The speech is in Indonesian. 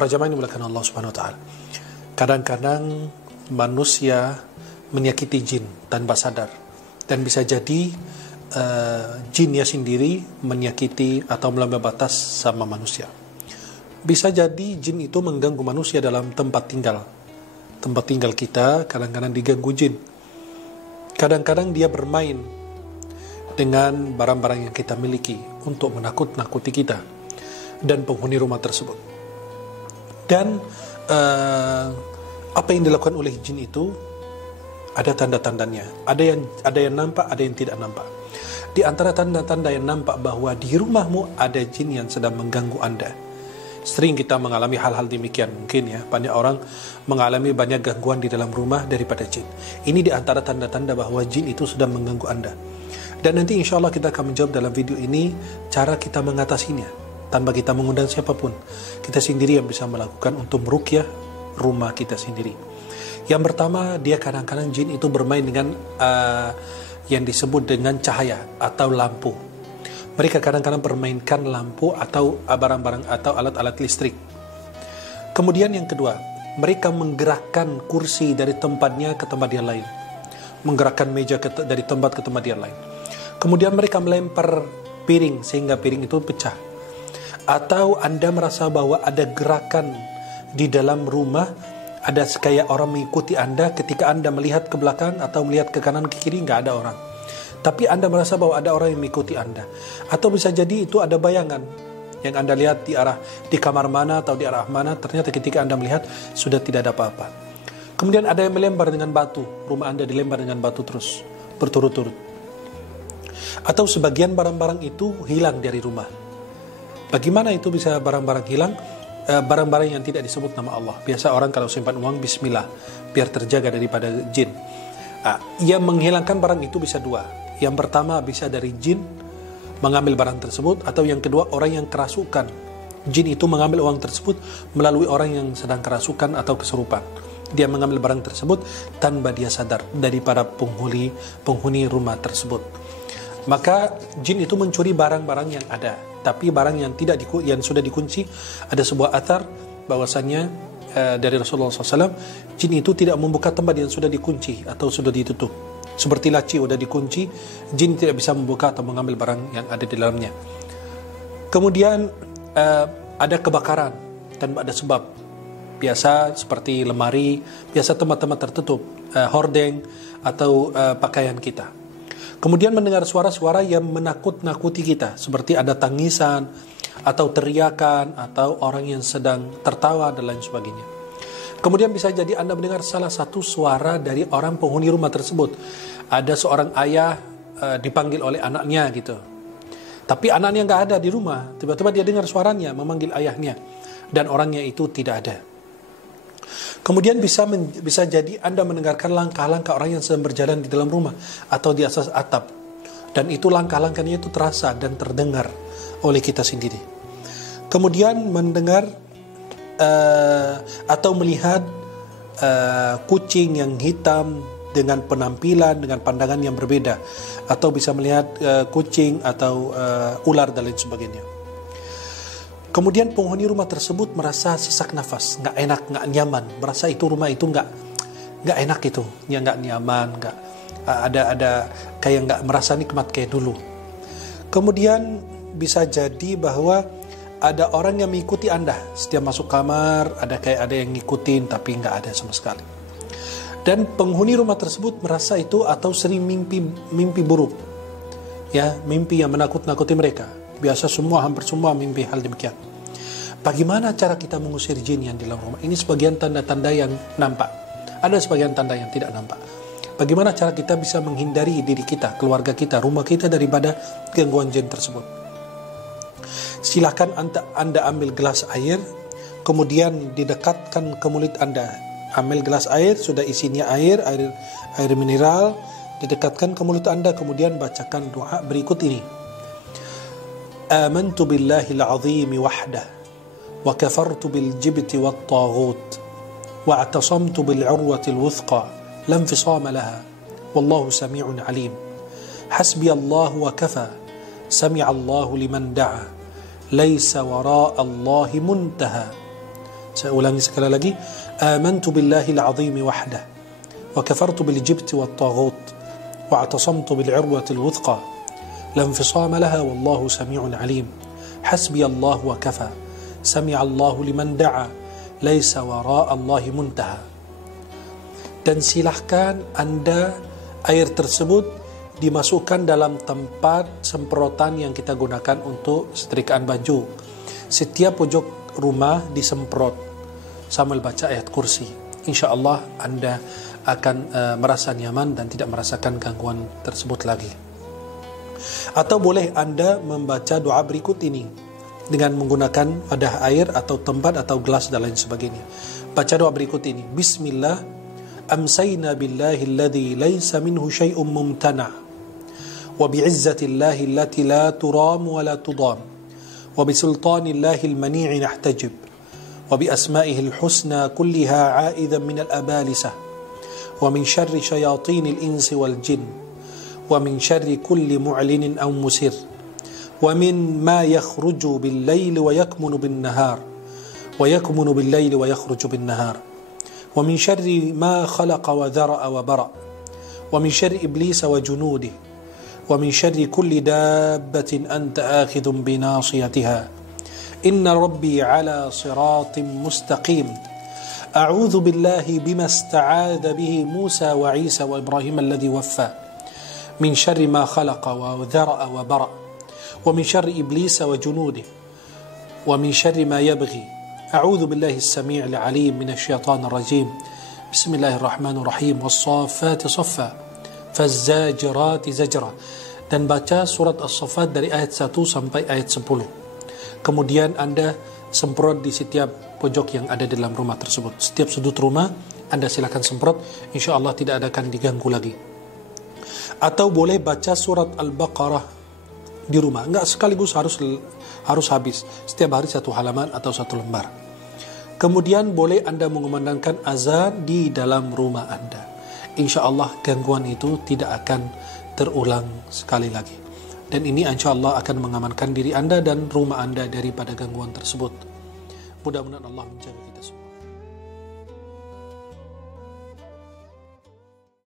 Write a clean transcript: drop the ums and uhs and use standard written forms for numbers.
Para jamaah yang dimuliakan Allah Subhanahu wa taala. Kadang-kadang manusia menyakiti jin tanpa sadar, dan bisa jadi jinnya sendiri menyakiti atau melampaui batas sama manusia. Bisa jadi jin itu mengganggu manusia dalam tempat tinggal. Tempat tinggal kita kadang-kadang diganggu jin. Kadang-kadang dia bermain dengan barang-barang yang kita miliki untuk menakut-nakuti kita dan penghuni rumah tersebut. Dan apa yang dilakukan oleh jin itu ada tanda-tandanya. Ada yang nampak, ada yang tidak nampak. Di antara tanda-tanda yang nampak bahwa di rumahmu ada jin yang sedang mengganggu Anda. Sering kita mengalami hal-hal demikian, mungkin ya. Banyak orang mengalami banyak gangguan di dalam rumah daripada jin. Ini di antara tanda-tanda bahwa jin itu sudah mengganggu Anda. Dan nanti insya Allah kita akan menjawab dalam video ini cara kita mengatasinya tanpa kita mengundang siapapun. Kita sendiri yang bisa melakukan untuk meruqyah rumah kita sendiri. Yang pertama, dia kadang-kadang jin itu bermain dengan yang disebut dengan cahaya atau lampu. Mereka kadang-kadang permainkan lampu atau barang-barang atau alat-alat listrik. Kemudian yang kedua, mereka menggerakkan kursi dari tempatnya ke tempat yang lain. Menggerakkan meja dari tempat ke tempat yang lain. Kemudian mereka melempar piring sehingga piring itu pecah. Atau Anda merasa bahwa ada gerakan di dalam rumah, ada kayak orang mengikuti Anda ketika Anda melihat ke belakang atau melihat ke kanan ke kiri, nggak ada orang. Tapi Anda merasa bahwa ada orang yang mengikuti Anda. Atau bisa jadi itu ada bayangan yang Anda lihat di kamar mana atau di arah mana, ternyata ketika Anda melihat sudah tidak ada apa-apa. Kemudian ada yang melempar dengan batu, rumah Anda dilempar dengan batu terus berturut-turut. Atau sebagian barang-barang itu hilang dari rumah. Bagaimana itu bisa barang-barang hilang? Barang-barang yang tidak disebut nama Allah. Biasa orang kalau simpan uang bismillah, biar terjaga daripada jin. Yang menghilangkan barang itu bisa dua. Yang pertama bisa dari jin mengambil barang tersebut, atau yang kedua orang yang kerasukan. Jin itu mengambil uang tersebut melalui orang yang sedang kerasukan atau kesurupan. Dia mengambil barang tersebut tanpa dia sadar daripada penghuni rumah tersebut. Maka jin itu mencuri barang-barang yang ada. Tapi barang yang sudah dikunci, ada sebuah athar bahwasannya dari Rasulullah SAW, jin itu tidak membuka tempat yang sudah dikunci atau sudah ditutup. Seperti laci sudah dikunci, jin tidak bisa membuka atau mengambil barang yang ada di dalamnya. Kemudian ada kebakaran tanpa ada sebab. Biasa seperti lemari, biasa tempat-tempat tertutup, hordeng atau pakaian kita. Kemudian mendengar suara-suara yang menakut-nakuti kita, seperti ada tangisan, atau teriakan, atau orang yang sedang tertawa, dan lain sebagainya. Kemudian bisa jadi Anda mendengar salah satu suara dari orang penghuni rumah tersebut. Ada seorang ayah dipanggil oleh anaknya gitu. Tapi anaknya nggak ada di rumah, tiba-tiba dia dengar suaranya, memanggil ayahnya, dan orangnya itu tidak ada. Kemudian bisa jadi Anda mendengarkan langkah-langkah orang yang sedang berjalan di dalam rumah atau di atas atap. Dan itu langkah-langkahnya itu terasa dan terdengar oleh kita sendiri. Kemudian mendengar atau melihat kucing yang hitam dengan penampilan, dengan pandangan yang berbeda. Atau bisa melihat kucing atau ular dan lain sebagainya. Kemudian penghuni rumah tersebut merasa sesak nafas, nggak enak, nggak nyaman, merasa itu rumah itu nggak enak itu, ya nggak nyaman, nggak ada kayak nggak merasa nikmat kayak dulu. Kemudian bisa jadi bahwa ada orang yang mengikuti Anda, setiap masuk kamar ada yang ngikutin tapi nggak ada sama sekali. Dan penghuni rumah tersebut merasa itu atau sering mimpi buruk, ya mimpi yang menakut-nakuti mereka. Hampir semua mimpi hal demikian. Bagaimana cara kita mengusir jin yang di dalam rumah? Ini sebagian tanda-tanda yang nampak. Ada sebagian tanda yang tidak nampak. Bagaimana cara kita bisa menghindari diri kita, keluarga kita, rumah kita daripada gangguan jin tersebut? Silakan Anda ambil gelas air, kemudian didekatkan ke mulut Anda. Ambil gelas air, sudah isinya air mineral, didekatkan ke mulut Anda, kemudian bacakan doa berikut ini. آمنت بالله العظيم وحده وكفرت بالجبت والطاغوت واعتصمت بالعروة الوثقى لا انفصام لها والله سميع عليم حسبي الله وكفى سمع الله لمن دعا ليس وراء الله منتهى Saya ulangi sekali lagi. Amantu billahi al-azim wahdah wa kafartu bil jibti wat taghut wa atasamtu bil urwati al-wuthqa la infisama laha wallahu sami'un alim. Hasbi Allah wa kafa. Sami'a Allahu liman da'a. Laisa wara'a Allahi muntaha. Dan silahkan Anda air tersebut dimasukkan dalam tempat semprotan yang kita gunakan untuk setrikaan baju. Setiap pojok rumah disemprot sambil baca ayat kursi. Insya Allah Anda akan merasa nyaman dan tidak merasakan gangguan tersebut lagi. Atau boleh Anda membaca doa berikut ini dengan menggunakan wadah air atau tempat atau gelas dan lain sebagainya. Baca doa berikut ini. Bismillah, amsayna billahi alladhi laysa minhu syai'un mumtana' wa bi'izzati Allahi allati la turam wa la tudam wa bisultani Allahi al-mani'i nahtajib wa bi asma'ihi al-husna kulliha 'a'idan min al-abalisah wa min syarri syayatin al-insi wal jin wa min syarri kulli mu'linin aw musir wa min ma yakhruju bil-layli wa yakmunu bin-nahar wa yakmunu bil-layli wa yakhruju bin-nahar wa min syarri ma khalaqa wa dhara'a wa bara' wa min syarri iblisa wa junudihi ومن شر كل دابة أنت آخذ بناصيتها إن ربي على صراط مستقيم أعوذ بالله بما استعاذ به موسى وعيسى وإبراهيم الذي وفى من شر ما خلق وذرأ وبرأ ومن شر إبليس وجنوده ومن شر ما يبغي أعوذ بالله السميع العليم من الشيطان الرجيم بسم الله الرحمن الرحيم والصافات صفا فالزاجرات زجرا. Dan baca surat As-Saffat dari ayat 1 sampai ayat 10. Kemudian Anda semprot di setiap pojok yang ada di dalam rumah tersebut. Setiap sudut rumah Anda silakan semprot, insya Allah tidak akan diganggu lagi. Atau boleh baca surat Al-Baqarah di rumah. Enggak sekaligus harus habis. Setiap hari satu halaman atau satu lembar. Kemudian boleh Anda mengumandangkan azan di dalam rumah Anda. Insya Allah gangguan itu tidak akan terulang sekali lagi. Dan ini insya Allah akan mengamankan diri Anda dan rumah Anda daripada gangguan tersebut. Mudah-mudahan Allah menjaga kita semua.